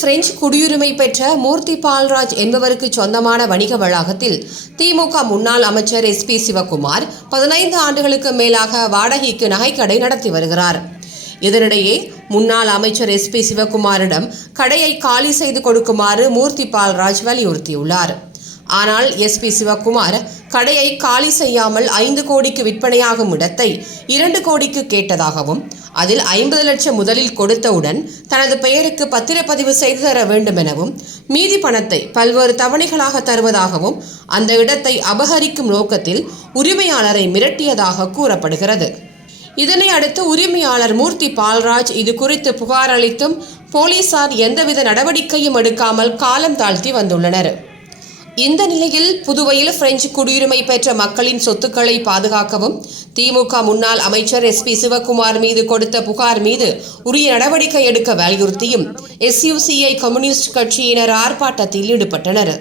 French குடியுரிமை பெற்ற மூர்த்தி பால்ராஜ் என்பவருக்கு சொந்தமான வணிக வளாகத்தில் திமுக முன்னாள் அமைச்சர் SP சிவக்குமார் 15 ஆண்டுகளுக்கு மேலாக வாடகைக்கு நகைக்கடை நடத்தி வருகிறார். இதனிடையே முன்னாள் அமைச்சர் SP சிவக்குமாரிடம் கடையை காலி செய்து கொடுக்குமாறு மூர்த்தி பால்ராஜ் வலியுறுத்தியுள்ளார். ஆனால் SP சிவக்குமார் கடையை காலி செய்யாமல் 5 கோடிக்கு விற்பனையாகும் இடத்தை 2 கோடிக்கு கேட்டதாகவும், அதில் 50 லட்சம் முதலில் கொடுத்தவுடன் தனது பெயருக்கு பத்திரப்பதிவு செய்து தர வேண்டும் எனவும், மீதி பணத்தை பல்வேறு தவணைகளாக தருவதாகவும் அந்த இடத்தை அபகரிக்கும் நோக்கத்தில் உரிமையாளரை மிரட்டியதாக கூறப்படுகிறது. இதனை அடுத்து உரிமையாளர் மூர்த்தி பால்ராஜ் இது குறித்து புகார் அளித்தும் போலீசார் எந்தவித நடவடிக்கையும் எடுக்காமல் காலம் தாழ்த்தி வந்துள்ளனர். இந்த நிலையில் புதுவையில் பிரெஞ்சு குடியுரிமை பெற்ற மக்களின் சொத்துக்களை பாதுகாக்கவும் திமுக முன்னாள் அமைச்சர் SP சிவக்குமார் மீது கொடுத்த புகார் மீது உரிய நடவடிக்கை எடுக்க வலியுறுத்தியும் SUCI கம்யூனிஸ்ட் கட்சியினர் ஆர்ப்பாட்டத்தில் ஈடுபட்டனர்.